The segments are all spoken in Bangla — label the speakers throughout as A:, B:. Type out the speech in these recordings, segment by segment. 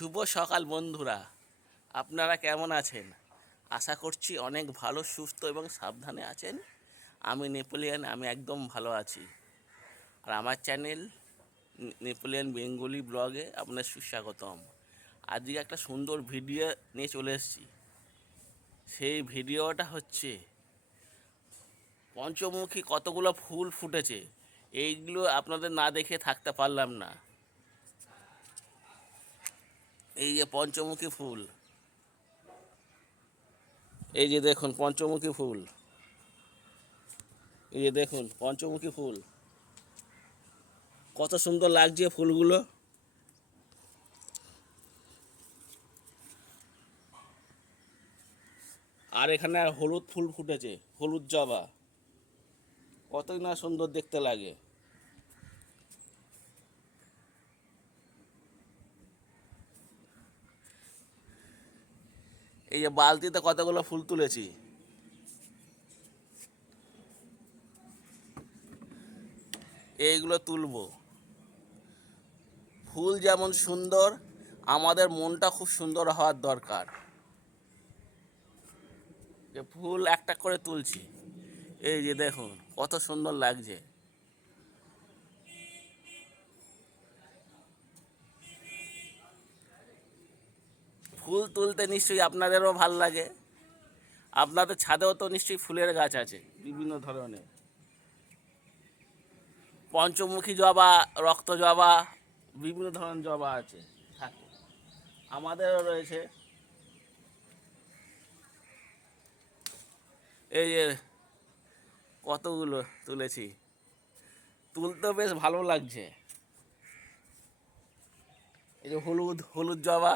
A: শুভ সকাল বন্ধুরা। আপনারা কেমন আছেন? আশা করছি অনেক ভালো, সুস্থ এবং সাবধানে আছেন। আমি নেপোলিয়ান, আমি একদম ভালো আছি। আর আমার চ্যানেল নেপোলিয়ান বেঙ্গলি ব্লগে আপনার সুস্বাগতম। আজকে একটা সুন্দর ভিডিও নিয়ে চলে এসেছি। সেই ভিডিওটা হচ্ছে পঞ্চমুখী কতগুলো ফুল ফুটেছে? এইগুলো আপনাদের না দেখে থাকতে পারলাম না। এই যে পঞ্চমুখী ফুল। এই যে দেখুন, পঞ্চমুখী ফুল। এই যে দেখুন, পঞ্চমুখী ফুল। কত সুন্দর লাগছে ফুলগুলো। আর এখানে আর হলুদ ফুল ফুটেছে, হলুদ জবা। কতই না সুন্দর দেখতে লাগে। এই যে বালতিতে কতগুলো ফুল তুলেছি? এইগুলো তুলবো। ফুল যেমন সুন্দর, আমাদের মনটা খুব সুন্দর হওয়ার দরকার। যে ফুল একটা করে তুলছি। এই যে দেখুন, কত সুন্দর লাগছে। ফুল তুলতে নিশ্চয়ই আপনাদেরও ভালো লাগে। আপনাদের ছাদেও তো নিশ্চয়ই ফুলের গাছ আছে, বিভিন্ন ধরনের। পঞ্চমুখী জবা, রক্ত জবা, বিভিন্ন ধরনের জবা আছে, থাকে। আমাদেরও রয়েছে। এই যে কতগুলো তুলেছি। তুলতে বেশ ভালো লাগছে। এই যে হলুদ হলুদ জবা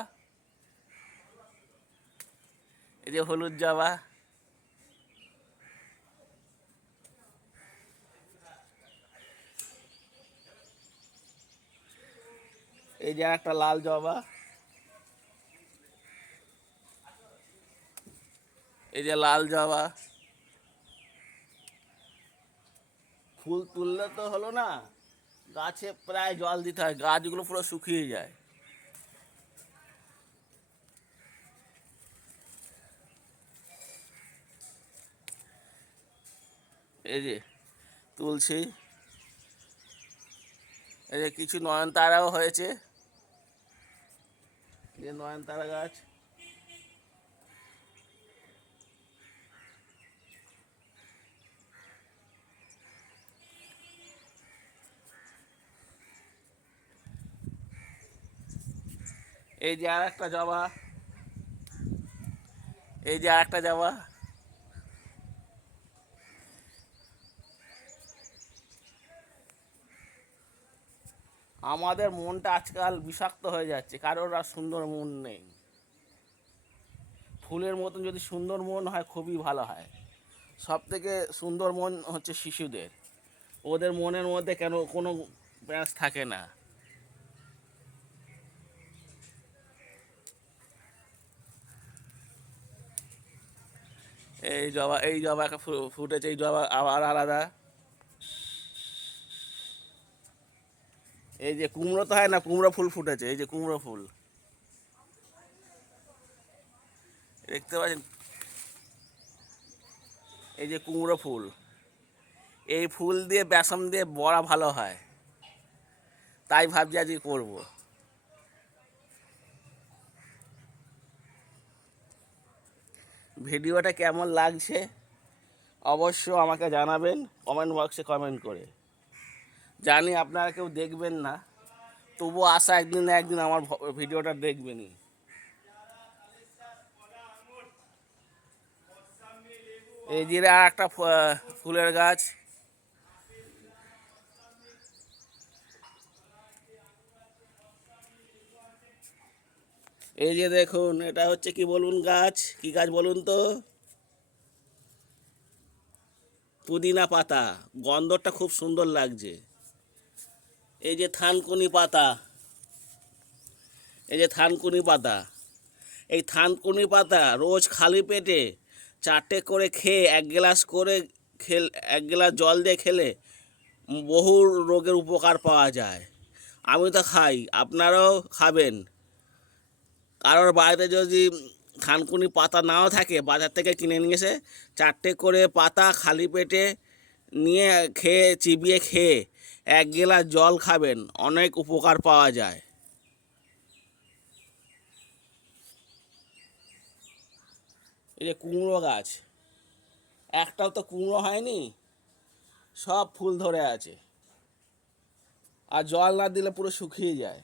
A: এই যে হলুদ জবা। এই যে একটা লাল জবা। এই যে লাল জবা। ফুল তুললে তো হলো না, গাছে প্রায় জল দিতে হয়, গাছগুলো পুরো শুকিয়ে যায়। এই যে তুলছি এই যে কিছু নয়নতারাও হয়েছে। যে নয়নতারা গাছ। এই যে আর একটা জবা। এই যে আর একটা জবা। আমাদের মনটা আজকাল বিষাক্ত হয়ে যাচ্ছে, কারোর আর সুন্দর মন নেই। ফুলের মতন যদি সুন্দর মন হয়, খুবই ভালো হয়। সব থেকে সুন্দর মন হচ্ছে শিশুদের। ওদের মনের মধ্যে কেন কোনো ব্যাস থাকে না। এই জবা এই জবা ফুটেছে, এই জবা আবার আলাদা। এই যে কুমড়ো তো হয় না, কুমড়ো ফুল ফুটেছে, এই যে কুমড়ো ফুল। দেখতে পাচ্ছেন? এই যে কুমড়ো ফুল। এই ফুল দিয়ে, বেসন দিয়ে বড়া ভালো হয়। তাই ভাবছি আজকে করব। ভিডিওটা কেমন লাগছে? অবশ্য আমাকে জানাবেন, কমেন্ট বক্সে কমেন্ট করে। জানি আপনারা কেউ দেখবেন না, তবু আশা একদিন না একদিন আমার ভিডিওটা দেখবেনই। এই যে আর একটা ফুলের গাছ। এই যে দেখুন, এটা হচ্ছে কি বলুন গাছ? কি গাছ বলুন তো? পুদিনা পাতা। গন্ধটা খুব সুন্দর লাগছে। এই যে থানকুনি পাতা, এই যে থানকুনি পাতা, এই থানকুনি পাতা রোজ খালি পেটে চারটে করে খেয়ে এক গ্লাস করে খেল, এক গ্লাস জল দিয়ে খেলে বহু রোগের উপকার পাওয়া যায়। আমি তো খাই, আপনারাও খাবেন। কারোর বাড়িতে যদি থানকুনি পাতা নাও থাকে, বাজার থেকে কিনে নিয়ে এসে চারটে করে পাতা খালি পেটে নিয়ে খেয়ে, চিবিয়ে খেয়ে এক গেলা জল খাবেন, অনেক উপকার পাওয়া যায়। এই যে কুমড়ো গাছ, একটাও তো কুমড়ো হয়নি, সব ফুল ধরে আছে। আর জল না দিলে পুরো শুকিয়ে যায়।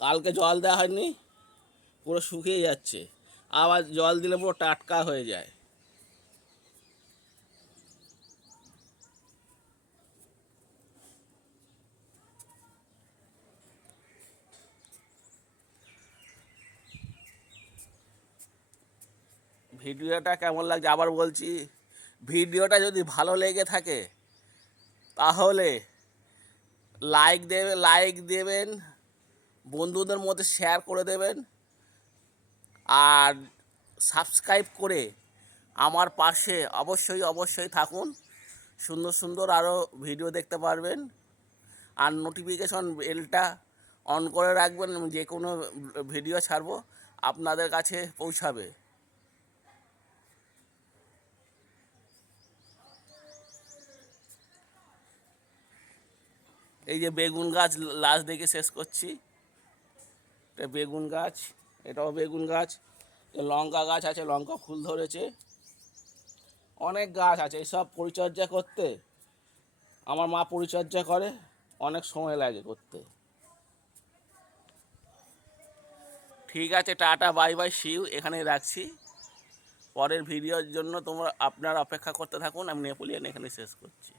A: কালকে জল দেওয়া হয়নি, পুরো শুকিয়ে যাচ্ছে। আবার জল দিলে পুরো টাটকা হয়ে যায়। ভিডিওটা কেমন লাগছে? আবার বলছি, ভিডিওটা যদি ভালো লেগে থাকে, তাহলে লাইক দেবে লাইক দেবেন, বন্ধুদের মধ্যে শেয়ার করে দেবেন। আর সাবস্ক্রাইব করে আমার পাশে অবশ্যই অবশ্যই থাকুন। সুন্দর সুন্দর আরও ভিডিও দেখতে পারবেন। আর নোটিফিকেশন বেলটা অন করে রাখবেন যে কোনো ভিডিও ছাড়বো আপনাদের কাছে পৌঁছাবে। এই যে বেগুন গাছ লাস্ট দেখে শেষ করছি। এটা বেগুন গাছ। এটাও বেগুন গাছ, লঙ্কা গাছ আছে, লঙ্কা ফুল ধরেছে, অনেক গাছ আছে এইসব পরিচর্যা করতে, আমার মা পরিচর্যা করে, অনেক সময় লাগে করতে। ঠিক আছে, টাটা, বাই বাই শিউ এখানে রাখছি। পরের ভিডিওর জন্য তোমরা আপনার অপেক্ষা করতে থাকুন, আমি নেপোলিয়ান এখানে শেষ করছি।